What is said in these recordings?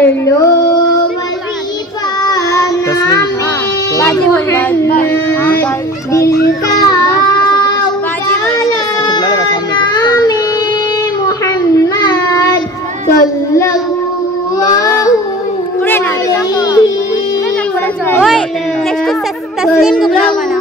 कर लो वजीफा नामे मोहम्मद दिल का उजाला नामे मोहम्मद सल्लल्लाहु तस्लीम गुबरावाना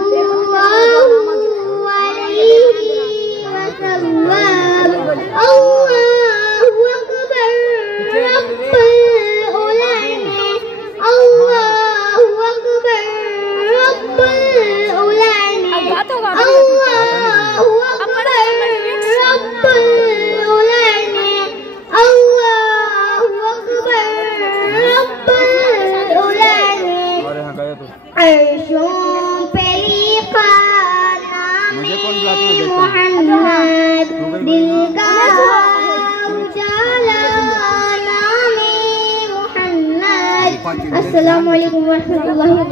मुझे कौन बुलाते हैं मोहम्मद दिल का उजाला नामे मोहम्मद। अस्सलामु अलैकुम व रहमतुल्लाहि।